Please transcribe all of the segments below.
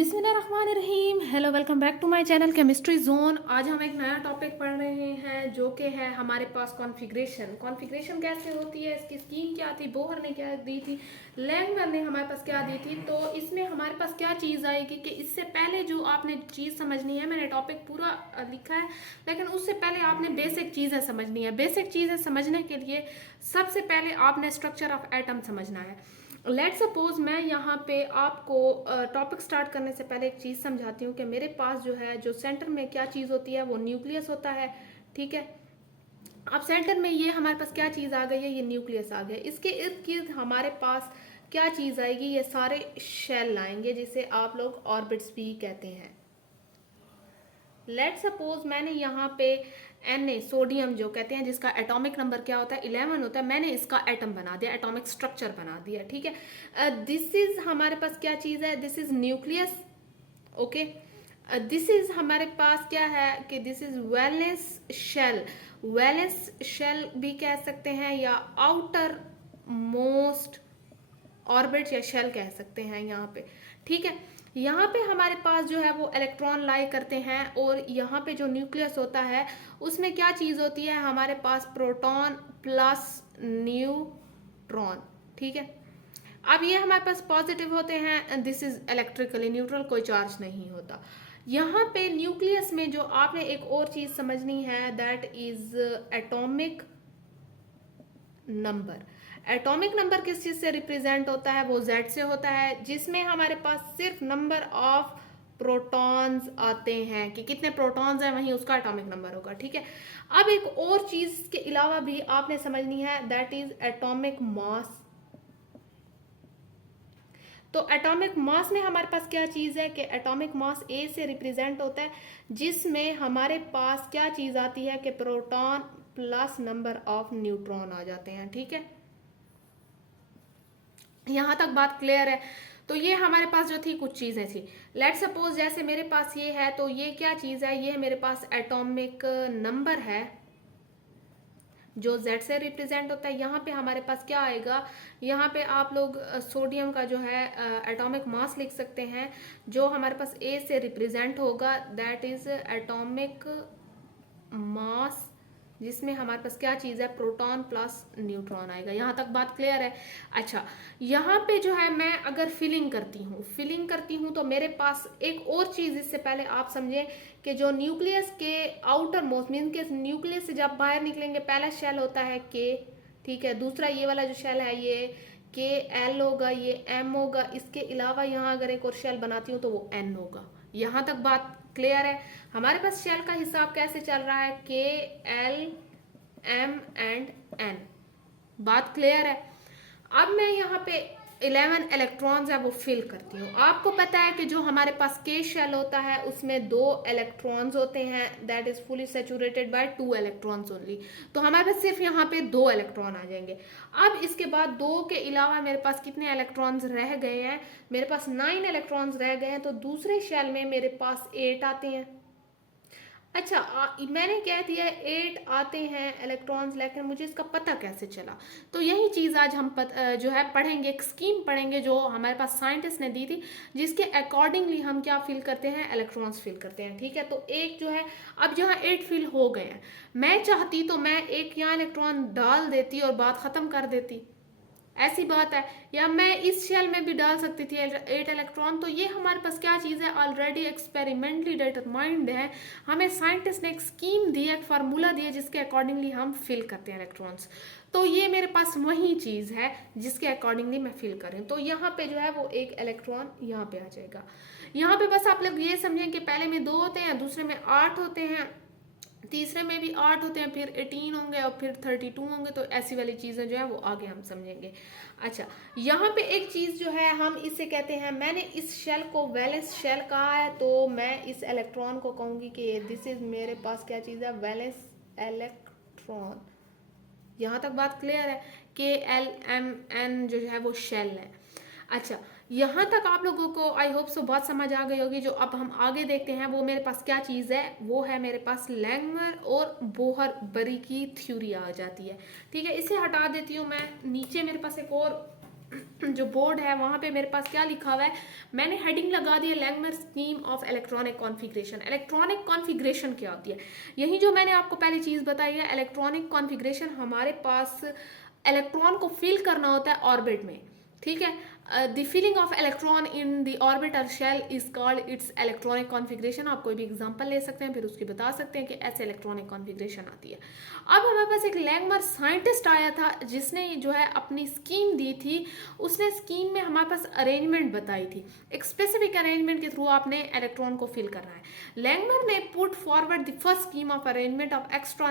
बिस्मिल्लाहिर्रहमानिर्रहीम। Hello, welcome back to my channel chemistry zone. आज हम एक नया टॉपिक पढ़ रहे हैं जो कि है हमारे पास कॉन्फ़िगरेशन कैसे होती है, इसकी स्कीम क्या थी, बोहर ने क्या दी थी, लैंगमैन ने हमारे पास क्या दी थी। तो इसमें हमारे पास क्या चीज़ आएगी कि इससे पहले जो आपने चीज़ समझनी है, मैंने टॉपिक पूरा लिखा है लेकिन उससे पहले आपने बेसिक चीज़ें समझनी है। बेसिक चीज़ें समझने के लिए सबसे पहले आपने स्ट्रक्चर ऑफ एटम समझना है। लेट सपोज मैं यहाँ पे आपको टॉपिक स्टार्ट करने से पहले एक चीज़ समझाती हूँ कि मेरे पास जो है, जो सेंटर में क्या चीज़ होती है वो न्यूक्लियस होता है। ठीक है, अब सेंटर में ये हमारे पास क्या चीज़ आ गई है, ये न्यूक्लियस आ गया। इसके इर्द गिर्द हमारे पास क्या चीज़ आएगी, ये सारे शेल आएंगे जिसे आप लोग ऑर्बिट्स भी कहते हैं। लेट सपोज मैंने यहाँ पे Na सोडियम जो कहते हैं, जिसका एटॉमिक नंबर क्या होता है 11 होता है, मैंने इसका एटम बना दिया, एटॉमिक स्ट्रक्चर बना दिया। ठीक है, दिस इज हमारे पास क्या चीज़ है, this is nucleus. Okay, this is हमारे पास क्या है कि this is valence shell. Valence shell भी कह सकते हैं या आउटर मोस्ट ऑर्बिट या शेल कह सकते हैं यहाँ पे। ठीक है, यहाँ पे हमारे पास जो है वो इलेक्ट्रॉन लाई करते हैं और यहाँ पे जो न्यूक्लियस होता है उसमें क्या चीज़ होती है, हमारे पास प्रोटॉन प्लस न्यूट्रॉन। ठीक है, अब ये हमारे पास पॉजिटिव होते हैं, दिस इज इलेक्ट्रिकली न्यूट्रल, कोई चार्ज नहीं होता। यहाँ पे न्यूक्लियस में जो आपने एक और चीज़ समझनी है, that is atomic number. Atomic number किस चीज से रिप्रेजेंट होता है, वो Z से होता है, जिसमें हमारे पास सिर्फ नंबर ऑफ प्रोटॉन्स आते हैं कि कितने प्रोटॉन्स हैं, वहीं उसका एटॉमिक नंबर होगा। ठीक है, अब एक और चीज के अलावा भी आपने समझनी है, दैट इज एटॉमिक मास। तो एटॉमिक मास में हमारे पास क्या चीज है कि एटॉमिक मास A से रिप्रेजेंट होता है, जिसमें हमारे पास क्या चीज आती है कि proton plus number of neutron आ जाते हैं। ठीक है, यहाँ तक बात क्लियर है। तो ये हमारे पास जो थी कुछ चीज़ें थी। लेट सपोज जैसे मेरे पास ये है, तो ये क्या चीज़ है, ये मेरे पास एटॉमिक नंबर है जो Z से रिप्रेजेंट होता है। यहाँ पे हमारे पास क्या आएगा, यहाँ पे आप लोग सोडियम का जो है एटॉमिक मास लिख सकते हैं, जो हमारे पास A से रिप्रेजेंट होगा, दैट इज एटॉमिक मास, जिसमें हमारे पास क्या चीज़ है, प्रोटॉन प्लस न्यूट्रॉन आएगा। यहाँ तक बात क्लियर है। अच्छा, यहाँ पे जो है मैं अगर फिलिंग करती हूँ तो मेरे पास एक और चीज़, इससे पहले आप समझें कि जो न्यूक्लियस के आउटर मोस्ट मीन के न्यूक्लियस से जब बाहर निकलेंगे, पहला शेल होता है K। ठीक है, दूसरा ये वाला जो शेल है ये KL होगा, ये M होगा। इसके अलावा यहाँ अगर एक और शेल बनाती हूँ तो वो N होगा। यहाँ तक बात क्लियर है। हमारे पास शेल का हिसाब कैसे चल रहा है, KL M एंड N। बात क्लियर है। अब मैं यहाँ पे 11 इलेक्ट्रॉन्स है वो फिल करती हूँ। आपको पता है कि जो हमारे पास K शेल होता है उसमें 2 इलेक्ट्रॉन्स होते हैं, that is fully saturated by 2 electrons only. तो हमारे पास सिर्फ यहाँ पे 2 इलेक्ट्रॉन आ जाएंगे। अब इसके बाद 2 के अलावा मेरे पास कितने इलेक्ट्रॉन्स रह गए हैं, मेरे पास 9 इलेक्ट्रॉन्स रह गए हैं। तो दूसरे शेल में मेरे पास 8 आते हैं। अच्छा, मैंने कह दिया 8 आते हैं इलेक्ट्रॉन्स, लेकिन मुझे इसका पता कैसे चला। तो यही चीज़ आज हम जो है पढ़ेंगे, एक स्कीम पढ़ेंगे जो हमारे पास साइंटिस्ट ने दी थी, जिसके अकॉर्डिंगली हम क्या फिल करते हैं, इलेक्ट्रॉन्स फिल करते हैं। ठीक है, तो एक जो है, अब जहाँ 8 फिल हो गए हैं, मैं चाहती तो मैं एक यहाँ इलेक्ट्रॉन डाल देती और बात ख़त्म कर देती, ऐसी बात है। या मैं इस शेल में भी डाल सकती थी 8 इलेक्ट्रॉन। तो ये हमारे पास क्या चीज़ है, ऑलरेडी एक्सपेरिमेंटली डिटरमाइंड है। हमें साइंटिस्ट ने एक स्कीम दी है, एक फार्मूला दिया, जिसके अकॉर्डिंगली हम फिल करते हैं इलेक्ट्रॉन्स। तो ये मेरे पास वही चीज़ है जिसके अकॉर्डिंगली मैं फिल कर रही हूँ। तो यहाँ पे जो है वो एक इलेक्ट्रॉन यहाँ पे आ जाएगा। यहाँ पे बस आप लोग ये समझें कि पहले में 2 होते हैं, दूसरे में 8 होते हैं, तीसरे में भी 8 होते हैं, फिर 18 होंगे और फिर 32 होंगे। तो ऐसी वाली चीज़ें जो है वो आगे हम समझेंगे। अच्छा, यहाँ पे एक चीज़ जो है हम इसे कहते हैं, मैंने इस शेल को वैलेंस शेल कहा है, तो मैं इस इलेक्ट्रॉन को कहूँगी कि दिस इज मेरे पास क्या चीज़ है, वैलेंस इलेक्ट्रॉन। यहाँ तक बात क्लियर है। KL M N जो है वो शेल है। अच्छा, यहाँ तक आप लोगों को आई होप सो बहुत समझ आ गई होगी। जो अब हम आगे देखते हैं वो मेरे पास क्या चीज़ है, वो है मेरे पास लैंगमर और बोहर बरी की थ्योरी आ जाती है। ठीक है, इसे हटा देती हूँ मैं। नीचे मेरे पास एक और जो बोर्ड है वहाँ पे मेरे पास क्या लिखा हुआ है, मैंने हेडिंग लगा दी है Langmuir scheme of electronic configuration. Electronic configuration क्या होती है, यही जो मैंने आपको पहली चीज़ बताई है। इलेक्ट्रॉनिक कॉन्फ़िगरेशन हमारे पास इलेक्ट्रॉन को फिल करना होता है ऑर्बिट में, ठीक है। The filling of electron in the orbital shell is called its electronic configuration. आप कोई भी एग्जांपल ले सकते हैं, फिर उसकी बता सकते हैं कि ऐसे इलेक्ट्रॉनिक कॉन्फ़िगरेशन आती है। अब हमारे पास एक लैंगमर साइंटिस्ट आया था जिसने जो है अपनी स्कीम दी थी। उसने स्कीम में हमारे पास अरेंजमेंट बताई थी, एक स्पेसिफिक अरेंजमेंट के थ्रू आपने इलेक्ट्रॉन को फिल करना है। लैंगमर ने put forward the first scheme of arrangement of extra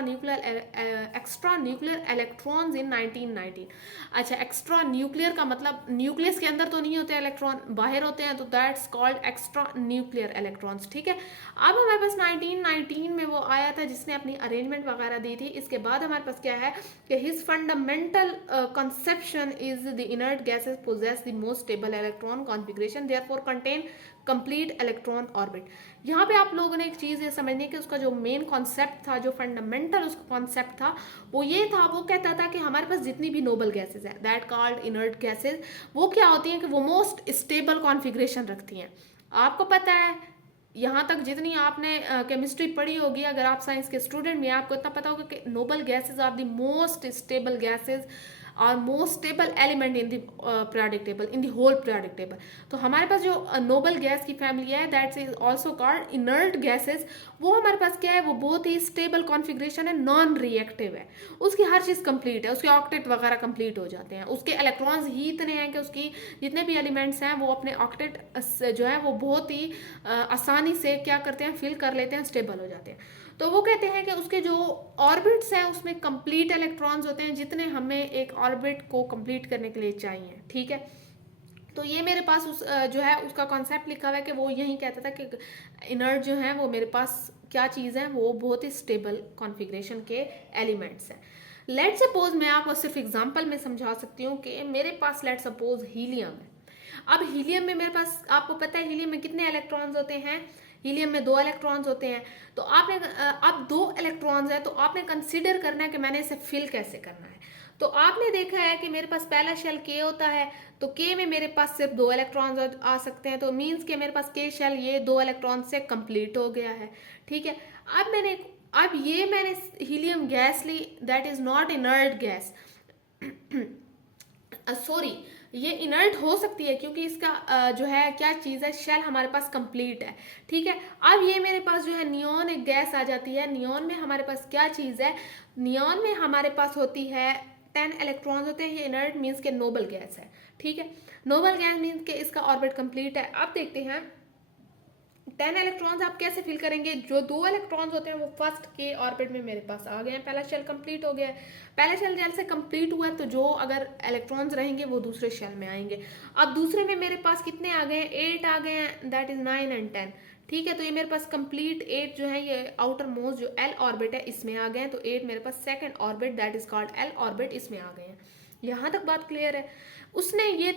nuclear electrons in 1919। अच्छा, एक्स्ट्रा न्यूक्लियर का मतलब न्यूक्लियस के अंदर तो नहीं होते इलेक्ट्रॉन, बाहर होते हैं, तो that's called extra nuclear electrons, ठीक है। अब हमारे पास 1919 में वो आया था जिसने अपनी अरेंजमेंट वगैरह दी थी। इसके बाद हमारे पास क्या है कि his fundamental conception is the inert gases possess the most stable electron configuration therefore contain complete electron orbit. यहाँ पे आप लोगों ने एक चीज़ ये समझनी है कि उसका जो मेन कॉन्सेप्ट था, जो फंडामेंटल उसका कॉन्सेप्ट था, वो ये था, वो कहता था कि हमारे पास जितनी भी नोबल गैसेज है दैट कॉल्ड इनर्ट गैसेज, वो क्या होती हैं कि वो मोस्ट स्टेबल कॉन्फ़िगरेशन रखती हैं। आपको पता है, यहाँ तक जितनी आपने केमिस्ट्री पढ़ी होगी, अगर आप साइंस के स्टूडेंट भी हैं, आपको इतना पता होगा कि noble gases are the most stable gases और most stable element in the periodic table, in the whole periodic table. तो हमारे पास जो नोबल गैस की फैमिली है that's is also called inert gases, वो हमारे पास क्या है, वो बहुत ही स्टेबल कॉन्फ़िगरेशन है, नॉन रिएक्टिव है, उसकी हर चीज़ कंप्लीट है, उसके ऑक्टेट वगैरह कंप्लीट हो जाते हैं, उसके इलेक्ट्रॉन्स ही इतने हैं कि उसकी जितने भी एलिमेंट्स हैं वो अपने ऑक्टेट जो है वो बहुत ही आसानी से क्या करते हैं, फिल कर लेते हैं, स्टेबल हो जाते हैं। तो वो कहते हैं कि उसके जो ऑर्बिट्स हैं उसमें कंप्लीट इलेक्ट्रॉन्स होते हैं जितने हमें एक ऑर्बिट को कंप्लीट करने के लिए चाहिए, ठीक है। तो ये मेरे पास उस जो है उसका कॉन्सेप्ट लिखा हुआ है कि वो यही कहता था कि इनर्ट जो है वो मेरे पास क्या चीज़ है, वो बहुत ही स्टेबल कॉन्फ़िगरेशन के एलिमेंट्स हैं। लेट सपोज, मैं आपको सिर्फ एग्जांपल में समझा सकती हूँ कि मेरे पास लेट सपोज हीलियम है। अब हीलियम में मेरे पास, आपको पता है हीलियम में कितने इलेक्ट्रॉन्स होते हैं, हीलियम में 2 इलेक्ट्रॉन्स होते हैं। तो आपने अब 2 इलेक्ट्रॉन्स है तो आपने कंसीडर करना है कि मैंने इसे फिल कैसे करना है। तो आपने देखा है कि मेरे पास पहला शेल के होता है, तो के में मेरे पास सिर्फ 2 इलेक्ट्रॉन्स आ सकते हैं, तो मीन्स के मेरे पास के शेल ये 2 इलेक्ट्रॉन से कंप्लीट हो गया है, ठीक है। अब ये मैंने हीलियम गैस ली, that is not inert gas, sorry, ये इनर्ट हो सकती है क्योंकि इसका जो है क्या चीज़ है, शेल हमारे पास कंप्लीट है, ठीक है। अब ये मेरे पास जो है नियॉन एक गैस आ जाती है। नियॉन में हमारे पास क्या चीज़ है, नियॉन में हमारे पास होती है 10 इलेक्ट्रॉन्स होते हैं। ये इनर्ट मीन्स के नोबल गैस है, ठीक है। नोबल गैस मीन्स के इसका ऑर्बिट कंप्लीट है। अब देखते हैं 10 इलेक्ट्रॉन्स आप कैसे फिल करेंगे। जो 2 इलेक्ट्रॉन्स होते हैं वो फर्स्ट के ऑर्बिट में मेरे पास आ गए हैं, पहला शेल कंप्लीट हो गया है। पहला शेल जैसे कंप्लीट हुआ है तो जो अगर इलेक्ट्रॉन्स रहेंगे वो दूसरे शेल में आएंगे। अब दूसरे में मेरे पास कितने आ गए हैं, 8 आ गए हैं, दैट इज 9 एंड 10, ठीक है। तो ये मेरे पास कंप्लीट 8 जो है, ये आउटर मोस्ट जो एल ऑर्बिट है इसमें आ गए हैं। तो 8 मेरे पास second orbit that is called L orbit, इसमें आ गए हैं। यहाँ तक बात क्लियर है। उसने ये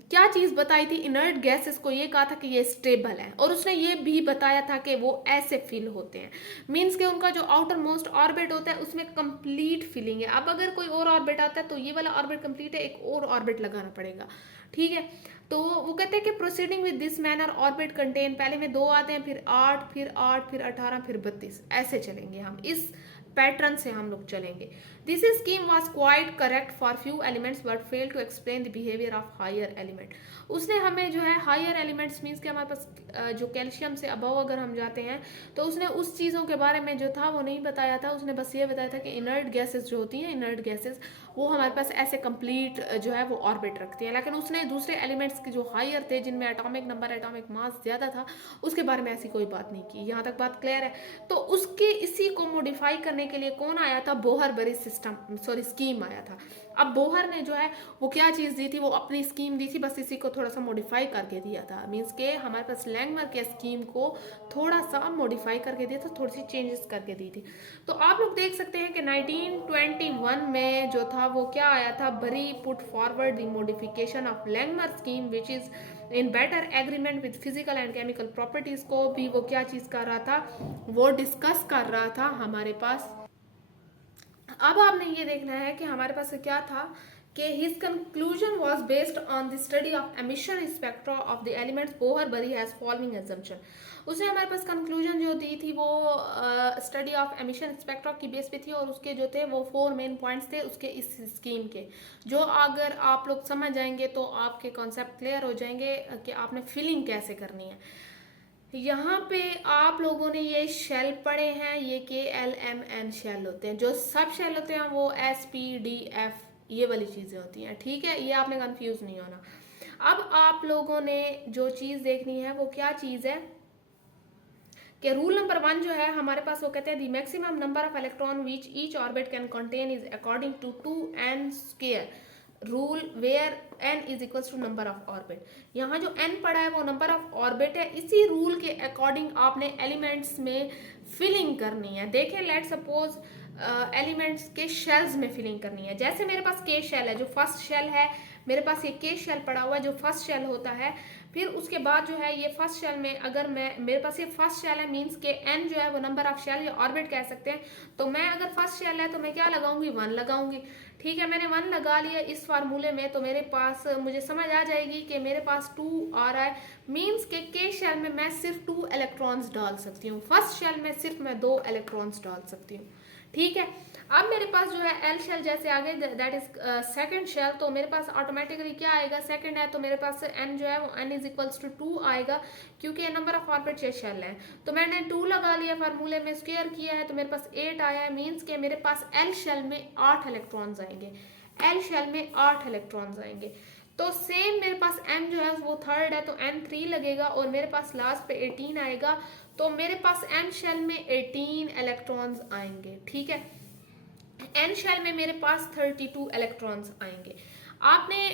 क्या चीज़ बताई थी, इनर्ट गैसेस को ये कहा था कि ये स्टेबल है, और उसने ये भी बताया था कि वो ऐसे फिल होते हैं, मीन्स कि उनका जो आउटर मोस्ट ऑर्बिट होता है उसमें कंप्लीट फिलिंग है। अब अगर कोई और ऑर्बिट आता है तो ये वाला ऑर्बिट कंप्लीट है, एक और ऑर्बिट लगाना पड़ेगा, ठीक है। तो वो कहते हैं कि proceeding with this manner orbit contain, पहले में 2 आते हैं, फिर 8, फिर 8, फिर 18, फिर 32, ऐसे चलेंगे हम, इस पैटर्न से हम लोग चलेंगे। This scheme was quite correct for few elements but fail to explain the behaviour of higher element. उसने हमें जो है हायर एलिमेंट्स मीन्स कि हमारे पास जो कैल्शियम से अबव अगर हम जाते हैं तो उसने उस चीज़ों के बारे में जो था वो नहीं बताया था। उसने बस ये बताया था कि इनर्ट गैसेस जो होती हैं, इनर्ट गैसेस वो हमारे पास ऐसे कंप्लीट जो है वो ऑर्बिट रखती हैं। लेकिन उसने दूसरे एलिमेंट्स के जो हायर थे, जिनमें एटॉमिक नंबर, एटॉमिक मास ज़्यादा था, उसके बारे में ऐसी कोई बात नहीं की। यहाँ तक बात क्लियर है। तो उसके इसी को मॉडिफाई करने के लिए कौन आया था, बोहर बरी सिस्टम, सॉरी स्कीम आया था। अब बोहर ने जो है वो क्या चीज़ दी थी, वो अपनी स्कीम दी थी, बस इसी को थोड़ा सा मॉडिफाई करके दिया था। मीन्स के हमारे पास लैंगमर के स्कीम को थोड़ा सा मॉडिफाई करके दिया था, थोड़ी सी चेंजेस करके दी थी। तो आप लोग देख सकते हैं कि 1921 में जो था वो क्या आया था, Bury put forward the modification of Langmuir scheme which is in better agreement with physical and chemical properties को भी वो क्या चीज़ कर रहा था, वो डिस्कस कर रहा था हमारे पास। अब आपने ये देखना है कि हमारे पास क्या था कि his conclusion was based on the study of emission spectra of the elements Bohr Bari has following assumption। उसने हमारे पास कंक्लूजन जो दी थी वो स्टडी ऑफ एमिशन स्पेक्ट्रा की बेस पे थी, और उसके जो थे वो 4 मेन पॉइंट्स थे उसके इस स्कीम के, जो अगर आप लोग समझ जाएंगे तो आपके कॉन्सेप्ट क्लियर हो जाएंगे कि आपने फिलिंग कैसे करनी है। यहाँ पे आप लोगों ने ये शेल पढ़े हैं, ये KLMN शेल होते हैं, जो सब शेल होते हैं वो SPDF ये वाली चीज़ें होती हैं, ठीक है, ये आपने कंफ्यूज नहीं होना। अब आप लोगों ने जो चीज़ देखनी है वो क्या चीज़ है कि रूल नंबर 1 जो है हमारे पास वो कहते हैं the maximum number of electron which each orbit can contain is according to 2n square rule where n is equals to number of orbit. यहाँ जो n पड़ा है वो नंबर ऑफ ऑर्बिट है, इसी रूल के अकॉर्डिंग आपने एलिमेंट्स में फिलिंग करनी है। देखें लेट सपोज एलिमेंट्स के शेल्स में फिलिंग करनी है। जैसे मेरे पास के शेल है, जो फर्स्ट शेल है मेरे पास, ये के शेल पड़ा हुआ है जो फर्स्ट शेल होता है। फिर उसके बाद जो है ये फर्स्ट शेल में अगर मेरे पास ये फर्स्ट शेल है मींस के n जो है वो नंबर ऑफ शेल या ऑर्बिट कह सकते हैं। तो मैं अगर फर्स्ट शेल है तो मैं क्या लगाऊंगी, 1 लगाऊंगी, ठीक है। मैंने 1 लगा लिया इस फार्मूले में, तो मेरे पास मुझे समझ आ जाएगी कि मेरे पास 2 आ रहा है, मींस के शेल में मैं सिर्फ 2 इलेक्ट्रॉन्स डाल सकती हूँ, फर्स्ट शेल में सिर्फ मैं 2 इलेक्ट्रॉन्स डाल सकती हूँ, ठीक है। अब मेरे पास जो है एल शेल जैसे आ गए, दैट इज सेकंड शेल, तो मेरे पास ऑटोमेटिकली क्या आएगा, सेकंड है तो मेरे पास एन जो है वो एन इज इक्वल्स टू 2 आएगा, क्योंकि नंबर ऑफ ऑर्बिट 6 शेल है। तो मैंने 2 लगा लिया फार्मूले में, स्क्वायर किया है तो मेरे पास 8 आया है, मीन्स के मेरे पास एल शेल में 8 इलेक्ट्रॉन्स आएंगे, एल शेल में 8 इलेक्ट्रॉन्स आएंगे। तो सेम मेरे पास एम जो है वो थर्ड है तो एन 3 लगेगा, और मेरे पास लास्ट पे 18 आएगा, तो मेरे पास एम शेल में 18 इलेक्ट्रॉन्स आएंगे, ठीक है। एन शेल में मेरे पास 32 इलेक्ट्रॉन्स आएंगे। आपने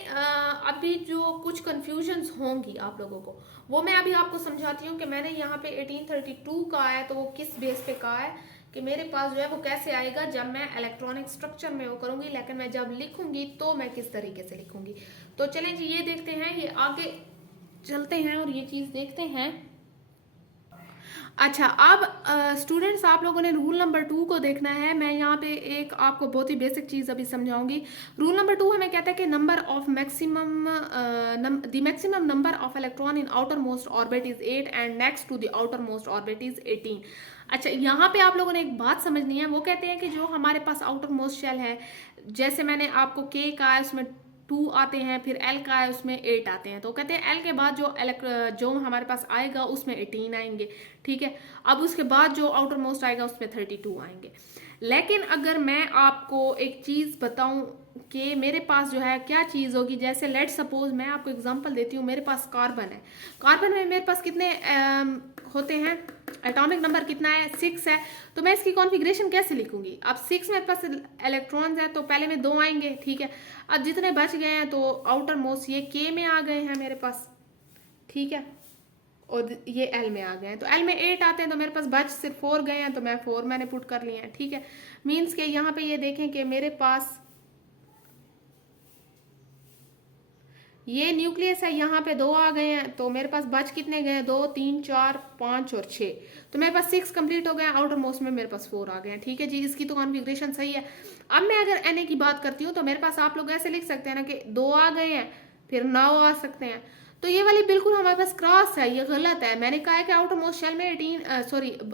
अभी जो कुछ कंफ्यूजन्स होंगी आप लोगों को वो मैं अभी आपको समझाती हूँ कि मैंने यहाँ पे 1832 का है तो वो किस बेस पे कहा है कि मेरे पास जो है वो कैसे आएगा जब मैं इलेक्ट्रॉनिक स्ट्रक्चर में वो करूँगी, लेकिन मैं जब लिखूंगी तो मैं किस तरीके से लिखूंगी। तो चलें जी ये देखते हैं, ये आगे चलते हैं और ये चीज़ देखते हैं। अच्छा, अब स्टूडेंट्स आप लोगों ने रूल नंबर 2 को देखना है। मैं यहाँ पे एक आपको बहुत ही बेसिक चीज़ अभी समझाऊंगी। रूल नंबर 2 हमें कहता है कि number of maximum the maximum number of electron in outermost orbit is 8 and next to the outermost orbit is 18। अच्छा, यहाँ पे आप लोगों ने एक बात समझनी है, वो कहते हैं कि जो हमारे पास आउटर मोस्ट शेल है, जैसे मैंने आपको के कहा है उसमें 2 आते हैं, फिर एल का है उसमें 8 आते हैं, तो कहते हैं एल के बाद जो हमारे पास आएगा उसमें 18 आएंगे, ठीक है। अब उसके बाद जो आउटर मोस्ट आएगा उसमें 32 आएंगे। लेकिन अगर मैं आपको एक चीज़ बताऊं कि मेरे पास जो है क्या चीज़ होगी, जैसे लेट सपोज मैं आपको एग्जांपल देती हूँ, मेरे पास कार्बन है, कार्बन में मेरे पास कितने होते हैं, एटॉमिक नंबर कितना है, 6 है। तो मैं इसकी कॉन्फ़िगरेशन कैसे लिखूंगी, अब 6 मेरे पास इलेक्ट्रॉन्स है तो पहले में 2 आएंगे, ठीक है। अब जितने बच गए हैं तो आउटर मोस्ट ये के में आ गए हैं मेरे पास, ठीक है, और ये एल में आ गए हैं, तो एल में 8 आते हैं, तो मेरे पास बच सिर्फ 4 गए हैं, तो मैं 4 मैंने पुट कर लिए हैं, ठीक है। मीन्स के यहाँ पे ये देखें कि मेरे पास ये न्यूक्लियस है, यहाँ पे 2 आ गए हैं, तो मेरे पास बच कितने गए हैं, 2 3 4 5 और 6, तो मेरे पास 6 कंप्लीट हो गए। आउटर मोस्ट में मेरे पास 4 आ गए हैं, ठीक है जी, इसकी तो कॉन्फ़िगरेशन सही है। अब मैं अगर एन ए की बात करती हूँ तो मेरे पास आप लोग ऐसे लिख सकते हैं ना कि 2 आ गए हैं फिर 9 आ सकते हैं, तो ये वाली बिल्कुल हमारे पास क्रॉस है, ये गलत है। मैंने कहा है कि आउटर मोस्ट शेल में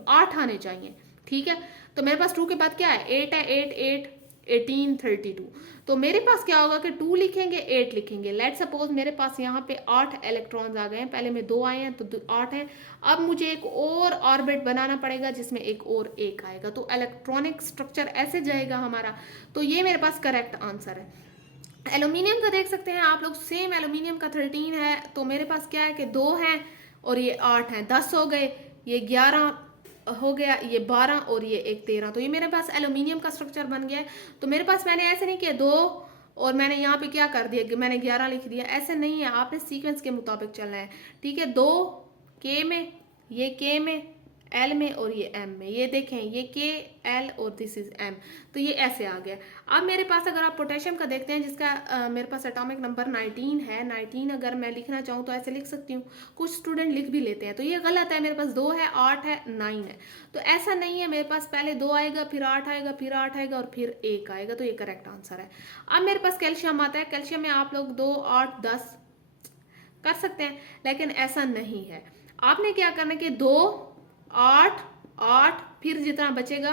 8 आने चाहिए, ठीक है। तो मेरे पास 2 के बाद क्या है, 8 है, 8 8 18 32, तो मेरे पास क्या होगा कि 2 लिखेंगे 8 लिखेंगे। लेट सपोज मेरे पास यहाँ पे 8 इलेक्ट्रॉन्स आ गए हैं, पहले में 2 आए हैं तो 8 हैं। अब मुझे एक और ऑर्बिट बनाना पड़ेगा जिसमें एक और 1 आएगा, तो इलेक्ट्रॉनिक स्ट्रक्चर ऐसे जाएगा हमारा। तो ये मेरे पास करेक्ट आंसर है। एल्यूमिनियम का देख सकते हैं आप लोग, सेम एल्यूमिनियम का 13 है, तो मेरे पास क्या है कि 2 हैं और ये 8 हैं, 10 हो गए, ये 11 हो गया, ये 12 और ये एक 13, तो ये मेरे पास एल्यूमिनियम का स्ट्रक्चर बन गया है। तो मेरे पास मैंने ऐसे नहीं किया 2 और मैंने यहाँ पे क्या कर दिया, मैंने 11 लिख दिया, ऐसे नहीं है, आपने सीक्वेंस के मुताबिक चलना है, ठीक है। 2 के में, ये के में, एल में और ये एम में, ये देखें ये के एल और दिस इज एम, तो ये ऐसे आ गया। अब मेरे पास अगर आप पोटेशियम का देखते हैं जिसका मेरे पास एटॉमिक नंबर 19 है, 19 अगर मैं लिखना चाहूँ तो ऐसे लिख सकती हूँ, कुछ स्टूडेंट लिख भी लेते हैं, तो ये गलत है। मेरे पास 2 है, 8 है, 9 है, तो ऐसा नहीं है। मेरे पास पहले 2 आएगा, फिर 8 आएगा, फिर 8 आएगा और फिर 1 आएगा, तो ये करेक्ट आंसर है। अब मेरे पास कैल्शियम आता है, कैल्शियम में आप लोग 2, 8, 10 कर सकते हैं, लेकिन ऐसा नहीं है। आपने क्या करना है कि 2, 8, 8 फिर जितना बचेगा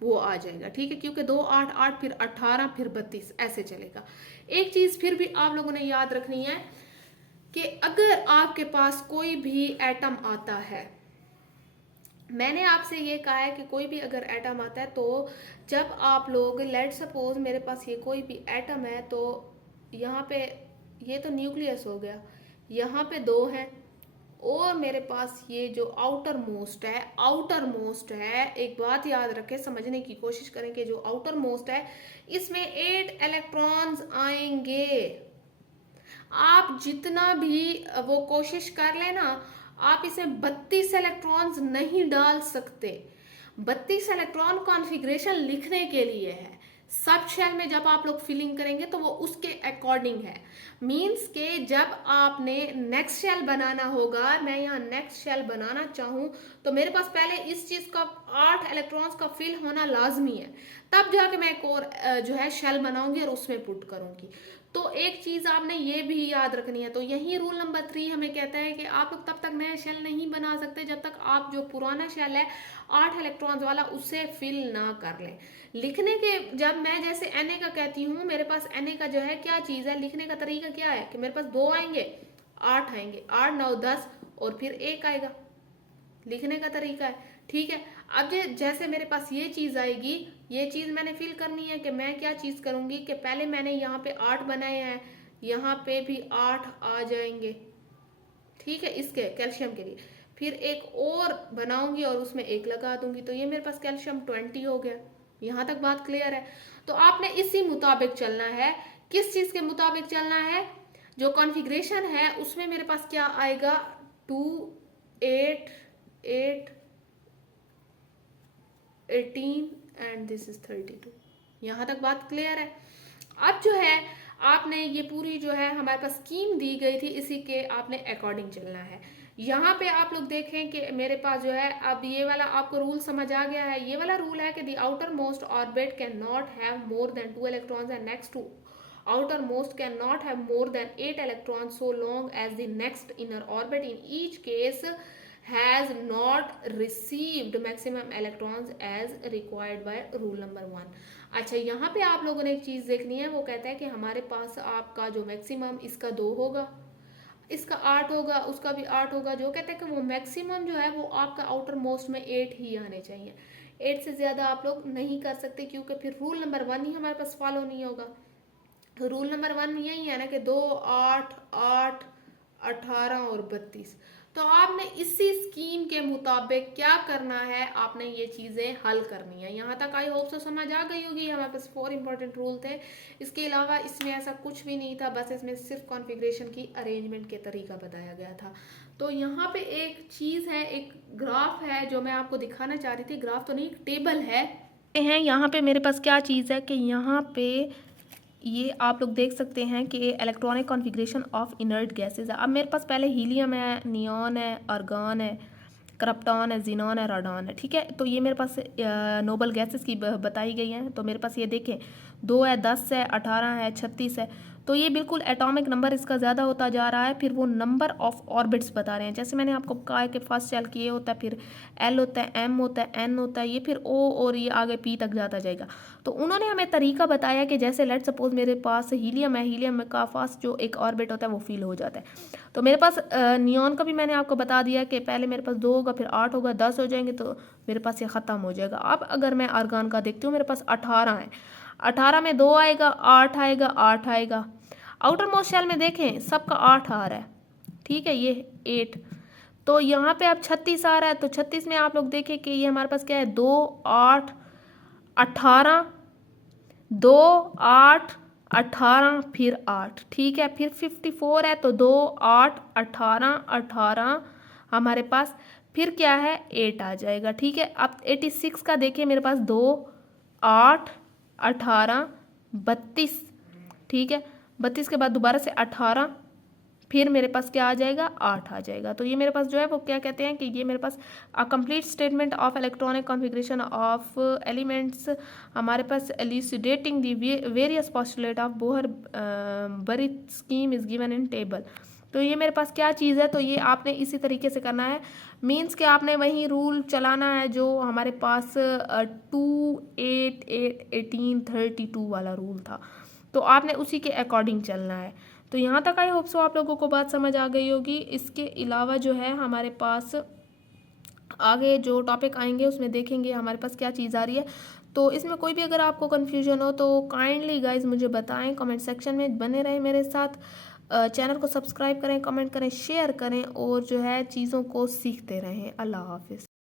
वो आ जाएगा, ठीक है, क्योंकि 2, 8, 8 फिर 18 फिर 32 ऐसे चलेगा। एक चीज फिर भी आप लोगों ने याद रखनी है कि अगर आपके पास कोई भी एटम आता है, मैंने आपसे ये कहा है कि कोई भी अगर एटम आता है तो जब आप लोग लेट सपोज मेरे पास ये कोई भी एटम है, तो यहाँ पे ये तो न्यूक्लियस हो गया, यहाँ पे 2 है और मेरे पास ये जो आउटर मोस्ट है, आउटर मोस्ट है, एक बात याद रखें, समझने की कोशिश करें कि जो आउटर मोस्ट है इसमें 8 इलेक्ट्रॉन्स आएंगे। आप जितना भी वो कोशिश कर लेना, आप इसमें 32 इलेक्ट्रॉन्स नहीं डाल सकते। 32 इलेक्ट्रॉन कॉन्फ़िगरेशन लिखने के लिए है, सब शेल में जब आप लोग फिलिंग करेंगे तो वो उसके अकॉर्डिंग है। मीन्स के जब आपने नेक्स्ट शेल बनाना होगा, मैं यहाँ नेक्स्ट शेल बनाना चाहूँ तो मेरे पास पहले इस चीज़ का 8 इलेक्ट्रॉन्स का फिल होना लाजमी है, तब जाके मैं एक और जो है शेल बनाऊंगी और उसमें पुट करूंगी। तो एक चीज आपने ये भी याद रखनी है। तो यही रूल नंबर 3 हमें कहता है कि आप लोग तब तक नया शेल नहीं बना सकते जब तक आप जो पुराना शेल है 8 इलेक्ट्रॉन्स वाला उसे फिल ना कर लें। लिखने के जब मैं जैसे Na का कहती हूँ, मेरे पास Na का जो है क्या चीज है, लिखने का तरीका क्या है कि मेरे पास 2 आएंगे, 8 आएंगे, 8, 9, 10 और फिर 1 आएगा, लिखने का तरीका है, ठीक है। अब जैसे मेरे पास ये चीज आएगी, ये चीज मैंने फिल करनी है कि मैं क्या चीज करूंगी कि पहले मैंने यहाँ पे 8 बनाए हैं, यहाँ पे भी 8 आ जाएंगे, ठीक है, इसके कैल्शियम के लिए, फिर एक और बनाऊंगी और उसमें 1 लगा दूंगी, तो ये मेरे पास कैल्शियम 20 हो गया। यहाँ तक बात क्लियर है। तो आपने इसी मुताबिक चलना है। किस चीज के मुताबिक चलना है, जो कॉन्फ़िगरेशन है उसमें मेरे पास क्या आएगा, 2, 8, 8, 18 एंड दिस इज 32। यहाँ तक बात क्लियर है। अब जो है आपने ये पूरी जो है हमारे पास स्कीम दी गई थी, इसी के आपने अकॉर्डिंग चलना है। यहाँ पे आप लोग देखें कि मेरे पास जो है अब ये वाला आपको रूल समझ आ गया है। ये वाला रूल है कि the outermost orbit can not have more than 2 electrons and next to outer most cannot have more than 8 electrons so long as the next inner orbit in each case has not received maximum electrons as required by rule number 1। अच्छा, यहाँ पे आप लोगों ने एक चीज़ देखनी है, वो कहता है कि हमारे पास आपका जो मैक्सिमम इसका 2 होगा, इसका 8 होगा, उसका भी 8 होगा, जो कहता है कि वो मैक्सिमम जो है वो आपका आउटर मोस्ट में 8 ही आने चाहिए। 8 से ज़्यादा आप लोग नहीं कर सकते क्योंकि फिर रूल नंबर 1 ही हमारे पास फॉलो नहीं होगा। तो रूल नंबर 1 यही है ना कि 2, 8, 8, 18 और 32। तो आपने इसी स्कीम के मुताबिक क्या करना है, आपने ये चीज़ें हल करनी है। यहाँ तक आई होप सो समझ आ गई होगी। हमारे पास 4 इंपॉर्टेंट रूल थे, इसके अलावा इसमें ऐसा कुछ भी नहीं था, बस इसमें सिर्फ कॉन्फ़िगरेशन की अरेंजमेंट के तरीका बताया गया था। तो यहाँ पे एक चीज़ है, एक ग्राफ है जो मैं आपको दिखाना चाह रही थी। ग्राफ तो नहीं, टेबल है। यहाँ पे मेरे पास क्या चीज़ है कि यहाँ पे ये आप लोग देख सकते हैं कि electronic configuration of inert gases है। अब मेरे पास पहले हीलियम है, नियॉन है, आर्गन है, क्रिप्टॉन है, जीनॉन है, राडॉन है, ठीक है। तो ये मेरे पास नोबल गैसेस की बताई गई हैं। तो मेरे पास ये देखें 2 है, 10 है, 18 है, 36 है। तो ये बिल्कुल एटॉमिक नंबर इसका ज़्यादा होता जा रहा है। फिर वो नंबर ऑफ ऑर्बिट्स बता रहे हैं, जैसे मैंने आपको कहा है कि फर्स्ट शेल की ए होता है, फिर एल होता है, एम होता है, एन होता है, ये फिर ओ और ये आगे पी तक जाता जाएगा। तो उन्होंने हमें तरीका बताया कि जैसे लेट सपोज मेरे पास हीलियम है, हीलियम का फर्स्ट जो एक ऑर्बिट होता है वो फील हो जाता है। तो मेरे पास नियॉन का भी मैंने आपको बता दिया कि पहले मेरे पास 2 होगा, फिर 8 होगा, 10 हो जाएंगे, तो मेरे पास ये ख़त्म हो जाएगा। अब अगर मैं आर्गन का देखती हूँ, मेरे पास 18 है, 18 में 2 आएगा, 8 आएगा, 8 आएगा। आउटर मोस्ट शेल में देखें सबका 8 आ रहा है, ठीक है, ये 8। तो यहाँ पे अब 36 आ रहा है, तो 36 में आप लोग देखें कि ये हमारे पास क्या है, 2, 8, 18, 2, 8, 18 फिर 8, ठीक है। फिर 54 है, तो 2, 8, 18, 18 हमारे पास फिर क्या है 8 आ जाएगा। ठीक है, अब 86 का देखिए मेरे पास 2, 8, 18, 32। ठीक है, 32 के बाद दोबारा से 18, फिर मेरे पास क्या आ जाएगा 8 आ जाएगा। तो ये मेरे पास जो है वो क्या कहते हैं कि ये मेरे पास a complete statement of electronic configuration of elements, हमारे पास elucidating the various postulate of Bohr Bury scheme is given in table. तो ये मेरे पास क्या चीज़ है, तो ये आपने इसी तरीके से करना है, मीन्स कि आपने वही रूल चलाना है जो हमारे पास 2, 8, 18, 32 वाला रूल था, तो आपने उसी के अकॉर्डिंग चलना है। तो यहाँ तक आई होप सो आप लोगों को बात समझ आ गई होगी। इसके अलावा जो है हमारे पास आगे जो टॉपिक आएंगे उसमें देखेंगे हमारे पास क्या चीज़ आ रही है। तो इसमें कोई भी अगर आपको कन्फ्यूजन हो तो काइंडली गाइज मुझे बताएं, कमेंट सेक्शन में बने रहें मेरे साथ। चैनल को सब्सक्राइब करें, कमेंट करें, शेयर करें और जो है चीज़ों को सीखते रहें। अल्लाह हाफिज़।